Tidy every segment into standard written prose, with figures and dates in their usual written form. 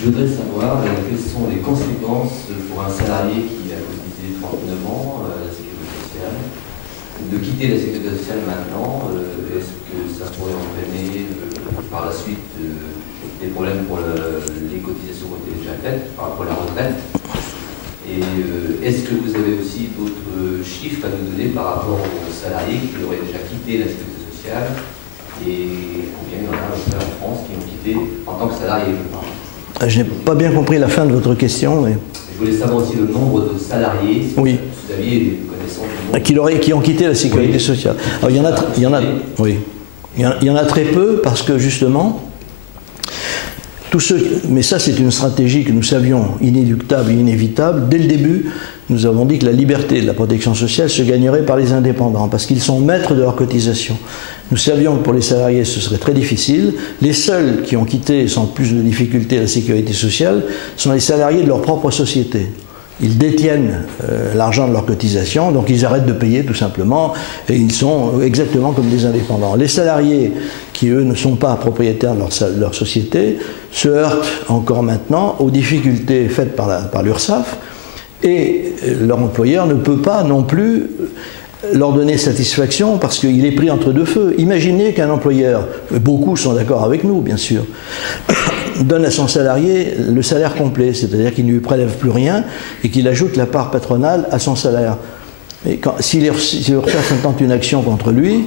Je voudrais savoir quelles sont les conséquences pour un salarié qui a cotisé 39 ans à la sécurité sociale, de quitter la sécurité sociale maintenant. Est-ce que ça pourrait entraîner par la suite des problèmes pour les cotisations qui ont été déjà faites, pour la retraite? Et est-ce que vous avez aussi d'autres chiffres à nous donner par rapport aux salariés qui auraient déjà quitté la sécurité sociale, et combien il y en a en France qui ont quitté en tant que salariés, je parle? Je n'ai pas bien compris la fin de votre question. Mais... Je voulais savoir aussi le nombre de salariés, si oui. vous aviez des connaissances. Qui ont quitté la sécurité oui. sociale. Alors, il y en a très peu parce que justement, tous ceux, mais ça c'est une stratégie que nous savions inéluctable et inévitable. Dès le début, nous avons dit que la liberté de la protection sociale se gagnerait par les indépendants parce qu'ils sont maîtres de leur cotisation. Nous savions que pour les salariés ce serait très difficile. Les seuls qui ont quitté sans plus de difficulté la sécurité sociale sont les salariés de leur propre société. Ils détiennent l'argent de leur cotisation, donc ils arrêtent de payer tout simplement, et ils sont exactement comme des indépendants. Les salariés qui, eux, ne sont pas propriétaires de leur société, se heurtent encore maintenant aux difficultés faites par l'URSSAF, et leur employeur ne peut pas non plus leur donner satisfaction parce qu'il est pris entre deux feux. Imaginez qu'un employeur, beaucoup sont d'accord avec nous bien sûr, donne à son salarié le salaire complet, c'est-à-dire qu'il ne lui prélève plus rien et qu'il ajoute la part patronale à son salaire. Si l'URSSAF intente une action contre lui,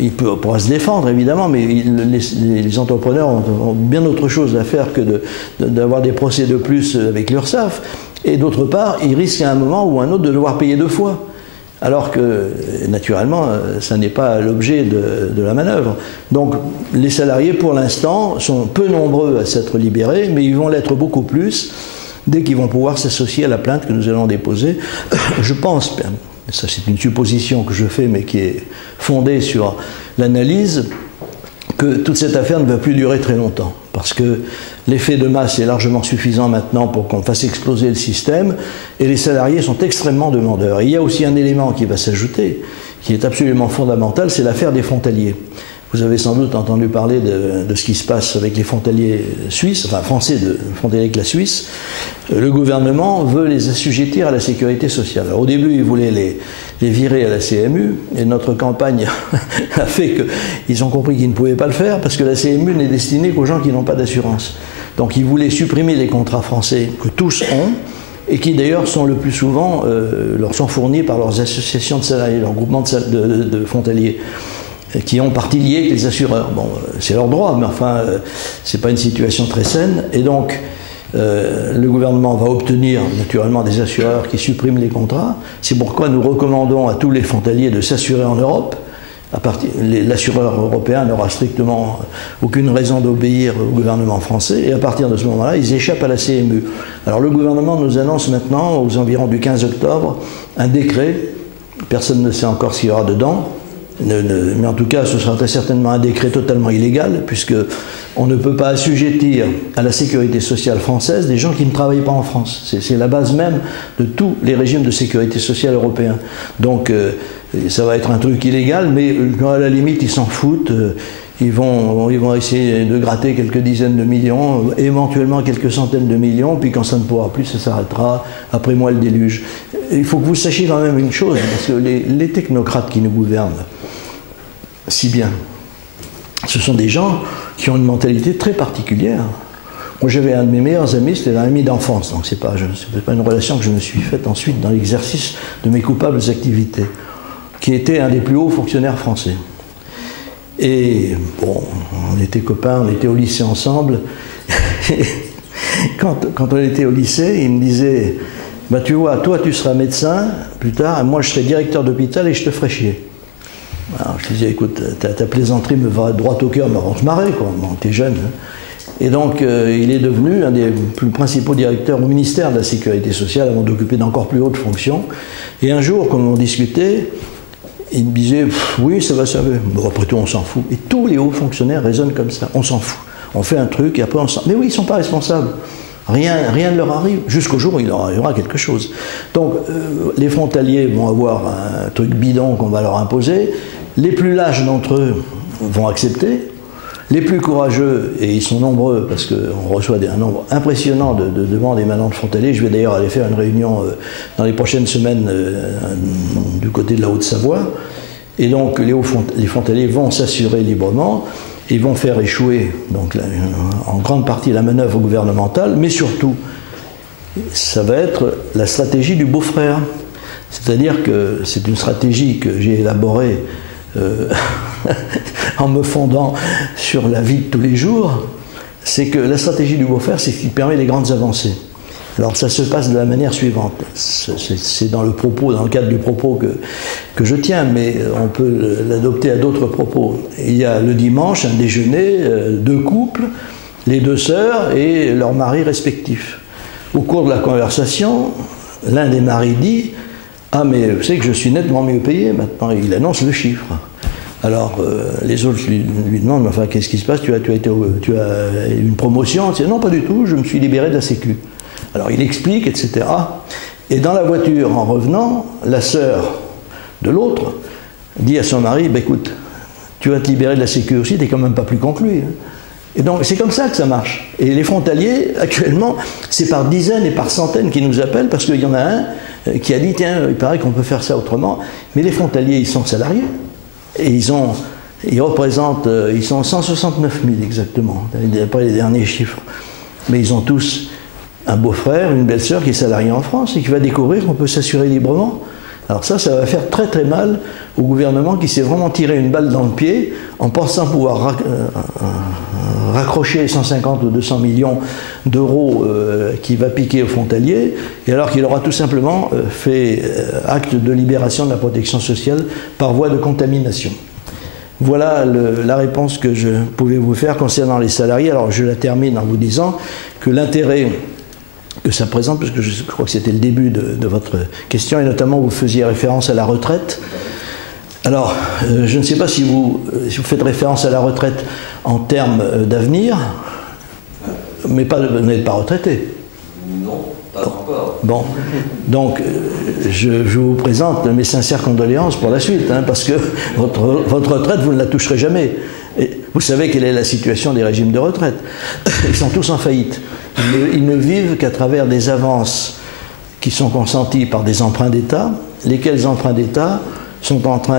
il pourra se défendre évidemment, mais les entrepreneurs ont bien autre chose à faire que d'avoir des procès de plus avec l'URSSAF, et d'autre part, il risque à un moment ou à un autre de devoir payer deux fois. Alors que, naturellement, ça n'est pas l'objet de la manœuvre. Donc, les salariés, pour l'instant, sont peu nombreux à s'être libérés, mais ils vont l'être beaucoup plus dès qu'ils vont pouvoir s'associer à la plainte que nous allons déposer. Je pense, ça c'est une supposition que je fais, mais qui est fondée sur l'analyse, que toute cette affaire ne va plus durer très longtemps. Parce que l'effet de masse est largement suffisant maintenant pour qu'on fasse exploser le système, et les salariés sont extrêmement demandeurs. Et il y a aussi un élément qui va s'ajouter, qui est absolument fondamental, c'est l'affaire des frontaliers. Vous avez sans doute entendu parler de ce qui se passe avec les frontaliers suisses, enfin français frontaliers avec la Suisse. Le gouvernement veut les assujettir à la sécurité sociale. Alors, au début, il voulait les virer à la CMU, et notre campagne a fait qu'ils ont compris qu'ils ne pouvaient pas le faire, parce que la CMU n'est destinée qu'aux gens qui n'ont pas d'assurance. Donc ils voulaient supprimer les contrats français que tous ont, et qui d'ailleurs sont le plus souvent leur sont fournis par leurs associations de salariés, leurs groupements de frontaliers, qui ont partie liée avec les assureurs. Bon, c'est leur droit, mais enfin, c'est pas une situation très saine. Et donc, le gouvernement va obtenir naturellement des assureurs qui suppriment les contrats. C'est pourquoi nous recommandons à tous les frontaliers de s'assurer en Europe. L'assureur européen n'aura strictement aucune raison d'obéir au gouvernement français, et à partir de ce moment-là, ils échappent à la CMU. Alors le gouvernement nous annonce maintenant, aux environs du 15 octobre, un décret, personne ne sait encore ce qu'il y aura dedans, mais en tout cas ce sera très certainement un décret totalement illégal, puisque on ne peut pas assujettir à la sécurité sociale française des gens qui ne travaillent pas en France. C'est la base même de tous les régimes de sécurité sociale européens. Donc ça va être un truc illégal, mais à la limite ils s'en foutent. Ils vont essayer de gratter quelques dizaines de millions, éventuellement quelques centaines de millions, puis quand ça ne pourra plus, ça s'arrêtera. Après moi le déluge. Il faut que vous sachiez quand même une chose, parce que les technocrates qui nous gouvernent si bien, ce sont des gens qui ont une mentalité très particulière. Moi j'avais un de mes meilleurs amis, c'était un ami d'enfance, donc c'est pas une relation que je me suis faite ensuite dans l'exercice de mes coupables activités, qui était un des plus hauts fonctionnaires français. Et bon, on était copains, on était au lycée ensemble. Quand on était au lycée, il me disait, bah, tu vois, toi tu seras médecin plus tard, et moi je serai directeur d'hôpital et je te ferai chier. Alors je disais, écoute, ta plaisanterie me va droit au cœur, mais on se marrait, quoi. Bon, t'es jeune. Hein. Et donc il est devenu un des plus principaux directeurs au ministère de la Sécurité sociale, avant d'occuper d'encore plus hautes fonctions. Et un jour, comme on discutait, il me disait, oui, ça va servir. Bon, après tout, on s'en fout. Et tous les hauts fonctionnaires raisonnent comme ça. On s'en fout. On fait un truc et après on s'en... Mais oui, ils ne sont pas responsables. Rien ne leur arrive, jusqu'au jour où il y aura quelque chose. Donc, les frontaliers vont avoir un truc bidon qu'on va leur imposer. Les plus lâches d'entre eux vont accepter. Les plus courageux, et ils sont nombreux parce qu'on reçoit un nombre impressionnant de demandes émanant de frontaliers. Je vais d'ailleurs aller faire une réunion dans les prochaines semaines du côté de la Haute-Savoie. Et donc les frontaliers vont s'assurer librement, ils vont faire échouer donc, en grande partie la manœuvre gouvernementale, mais surtout, ça va être la stratégie du beau-frère. C'est-à-dire que c'est une stratégie que j'ai élaborée en me fondant sur la vie de tous les jours. C'est que la stratégie du beau-frère, c'est ce qui permet les grandes avancées. Alors ça se passe de la manière suivante. C'est dans le propos, dans le cadre du propos que je tiens, mais on peut l'adopter à d'autres propos. Il y a le dimanche un déjeuner, deux couples, les deux sœurs et leurs maris respectifs. Au cours de la conversation, l'un des maris dit « Ah mais vous savez que je suis nettement mieux payé maintenant », il annonce le chiffre. Alors les autres lui demandent « Enfin qu'est-ce qui se passe, tu as une promotion ?» Il dit « Non pas du tout, je me suis libéré de la sécu ». Alors il explique, etc. Et dans la voiture, en revenant, la sœur de l'autre dit à son mari, bah, écoute, tu vas te libérer de la sécu aussi, t'es quand même pas plus conclu. Hein. Et donc c'est comme ça que ça marche. Et les frontaliers, actuellement, c'est par dizaines et par centaines qui nous appellent, parce qu'il y en a un qui a dit, tiens, il paraît qu'on peut faire ça autrement. Mais les frontaliers, ils sont salariés. Et ils représentent, ils sont 169 000 exactement, d'après les derniers chiffres. Mais ils ont tous un beau-frère, une belle-sœur qui est salariée en France et qui va découvrir qu'on peut s'assurer librement. Alors ça va faire très très mal au gouvernement qui s'est vraiment tiré une balle dans le pied en pensant pouvoir raccrocher 150 ou 200 millions d'euros qui va piquer aux frontaliers, et alors qu'il aura tout simplement fait acte de libération de la protection sociale par voie de contamination. Voilà la réponse que je pouvais vous faire concernant les salariés. Alors je la termine en vous disant que l'intérêt que ça présente, parce que je crois que c'était le début de votre question, et notamment vous faisiez référence à la retraite. Alors, je ne sais pas si vous faites référence à la retraite en termes d'avenir, mais vous n'êtes pas retraité. Non, pas encore. Bon, donc je vous présente mes sincères condoléances pour la suite, hein, parce que votre retraite, vous ne la toucherez jamais. Et vous savez quelle est la situation des régimes de retraite. Ils sont tous en faillite. Ils ne vivent qu'à travers des avances qui sont consenties par des emprunts d'État, lesquels emprunts d'État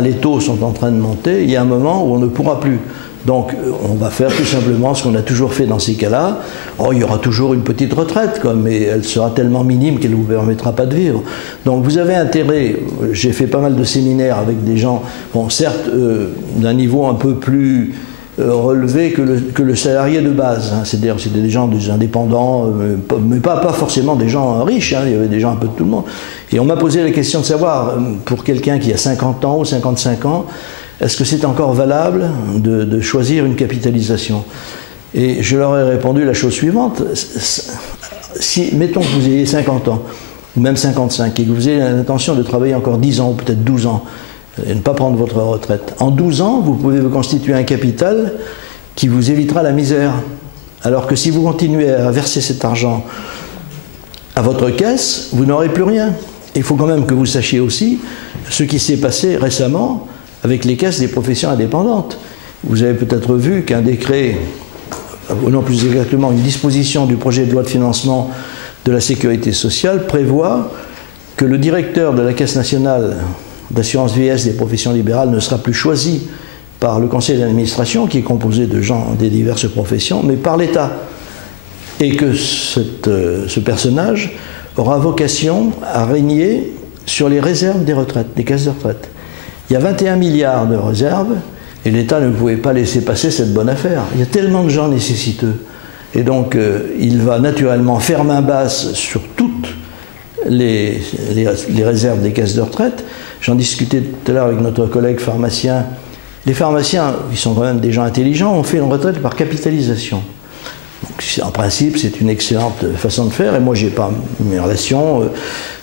les taux sont en train de monter. Il y a un moment où on ne pourra plus. Donc on va faire tout simplement ce qu'on a toujours fait dans ces cas-là. Oh, il y aura toujours une petite retraite, mais elle sera tellement minime qu'elle ne vous permettra pas de vivre. Donc vous avez intérêt, j'ai fait pas mal de séminaires avec des gens, bon certes d'un niveau un peu plus relevé que le salarié de base, hein. C'est-à-dire c'était des gens, des indépendants, mais pas forcément des gens riches, hein. Il y avait des gens un peu de tout le monde. Et on m'a posé la question de savoir, pour quelqu'un qui a 50 ans ou 55 ans, est-ce que c'est encore valable de choisir une capitalisation? Et je leur ai répondu la chose suivante. Si, mettons que vous ayez 50 ans, ou même 55, et que vous ayez l'intention de travailler encore 10 ans, ou peut-être 12 ans, et ne pas prendre votre retraite. En 12 ans, vous pouvez vous constituer un capital qui vous évitera la misère. Alors que si vous continuez à verser cet argent à votre caisse, vous n'aurez plus rien. Il faut quand même que vous sachiez aussi ce qui s'est passé récemment avec les caisses des professions indépendantes. Vous avez peut-être vu qu'un décret, ou non plus exactement une disposition du projet de loi de financement de la sécurité sociale prévoit que le directeur de la Caisse nationale d'assurance vieillesse des professions libérales ne sera plus choisi par le conseil d'administration, qui est composé de gens des diverses professions, mais par l'État. Et que ce personnage aura vocation à régner sur les réserves des retraites, des caisses de retraite. Il y a 21 milliards de réserves, et l'État ne pouvait pas laisser passer cette bonne affaire. Il y a tellement de gens nécessiteux. Et donc, il va naturellement faire main basse sur toutes les réserves des caisses de retraite. J'en discutais tout à l'heure avec notre collègue pharmacien. Les pharmaciens, ils sont quand même des gens intelligents, ont fait une retraite par capitalisation. Donc, en principe, c'est une excellente façon de faire. Et moi, j'ai pas mes relations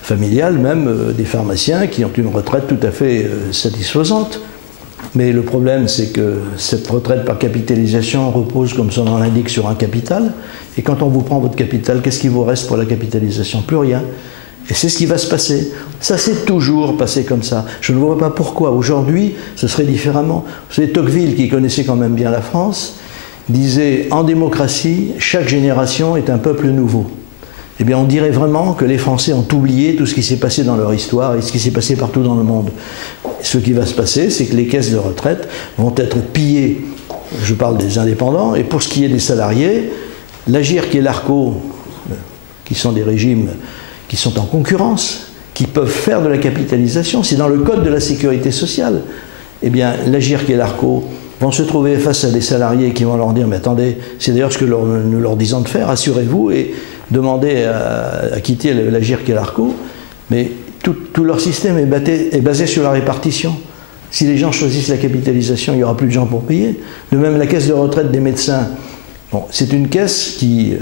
familiales, même des pharmaciens qui ont une retraite tout à fait satisfaisante. Mais le problème, c'est que cette retraite par capitalisation repose, comme son nom l'indique, sur un capital. Et quand on vous prend votre capital, qu'est-ce qui vous reste pour la capitalisation? Plus rien. Et c'est ce qui va se passer. Ça s'est toujours passé comme ça. Je ne vois pas pourquoi. Aujourd'hui, ce serait différemment. Vous savez, Tocqueville, qui connaissait quand même bien la France, disait « En démocratie, chaque génération est un peuple nouveau ». Eh bien, on dirait vraiment que les Français ont oublié tout ce qui s'est passé dans leur histoire et ce qui s'est passé partout dans le monde. Ce qui va se passer, c'est que les caisses de retraite vont être pillées, je parle des indépendants, et pour ce qui est des salariés, l'Agirc et l'Arco, qui sont des régimes qui sont en concurrence, qui peuvent faire de la capitalisation, c'est dans le code de la sécurité sociale. Eh bien, l'Agirc et l'Arco vont se trouver face à des salariés qui vont leur dire « Mais attendez, c'est d'ailleurs ce que nous leur disons de faire, assurez-vous et demandez à quitter l'Agirc et l'Arco. » Mais tout leur système est basé sur la répartition. Si les gens choisissent la capitalisation, il n'y aura plus de gens pour payer. De même, la caisse de retraite des médecins, bon, c'est une caisse qui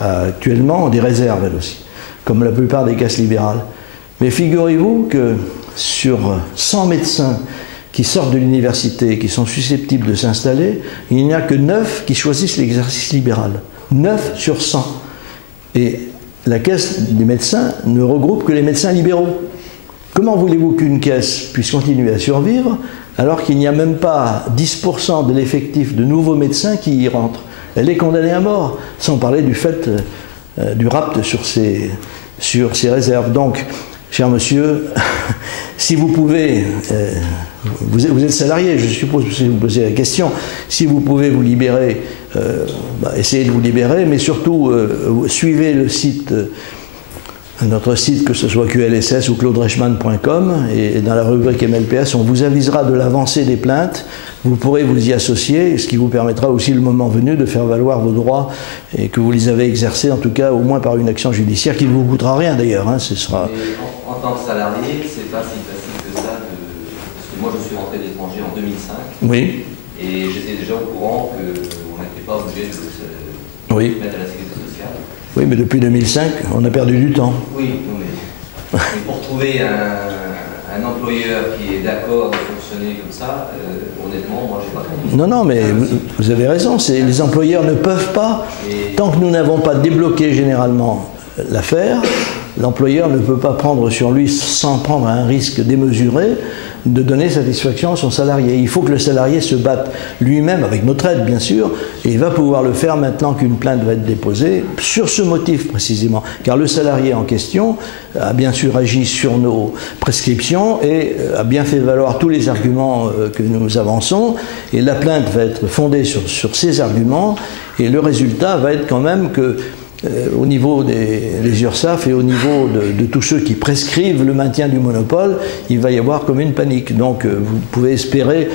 a actuellement des réserves, elle aussi, comme la plupart des caisses libérales. Mais figurez-vous que sur 100 médecins qui sortent de l'université, qui sont susceptibles de s'installer, il n'y a que 9 qui choisissent l'exercice libéral. 9 sur 100. Et la caisse des médecins ne regroupe que les médecins libéraux. Comment voulez-vous qu'une caisse puisse continuer à survivre alors qu'il n'y a même pas 10% de l'effectif de nouveaux médecins qui y rentrent? Elle est condamnée à mort, sans parler du fait du rapt sur ses réserves. Donc, cher monsieur, si vous pouvez, vous êtes salarié, je suppose, si vous posez la question, si vous pouvez vous libérer, essayez de vous libérer, mais surtout suivez le site, notre site, que ce soit QLSS ou claudereichmann.com, et dans la rubrique MLPS, on vous avisera de l'avancée des plaintes. Vous pourrez vous y associer, ce qui vous permettra aussi, le moment venu, de faire valoir vos droits et que vous les avez exercés, en tout cas, au moins par une action judiciaire qui ne vous coûtera rien d'ailleurs. Hein, ce sera... En tant que salarié, c'est pas si facile que ça, parce que moi je suis rentré d'étranger en 2005. Oui. Et j'étais déjà au courant qu'on n'était pas obligé de se mettre à la sécurité sociale. Oui, mais depuis 2005, on a perdu du temps. Oui, non, mais pour trouver un employeur qui est d'accord de fonctionner comme ça, honnêtement, moi j'ai pas compris. Non, mais vous avez raison, les employeurs ne peuvent pas, tant que nous n'avons pas débloqué généralement l'affaire, l'employeur ne peut pas prendre sur lui, sans prendre un risque démesuré, de donner satisfaction à son salarié. Il faut que le salarié se batte lui-même, avec notre aide bien sûr, et il va pouvoir le faire maintenant qu'une plainte va être déposée, sur ce motif précisément. Car le salarié en question a bien sûr agi sur nos prescriptions et a bien fait valoir tous les arguments que nous avançons, et la plainte va être fondée sur ces arguments, et le résultat va être quand même que au niveau des URSSAF et au niveau de tous ceux qui prescrivent le maintien du monopole, il va y avoir comme une panique. Donc vous pouvez espérer,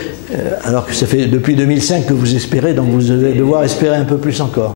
alors que ça fait depuis 2005 que vous espérez, donc vous allez devoir espérer un peu plus encore.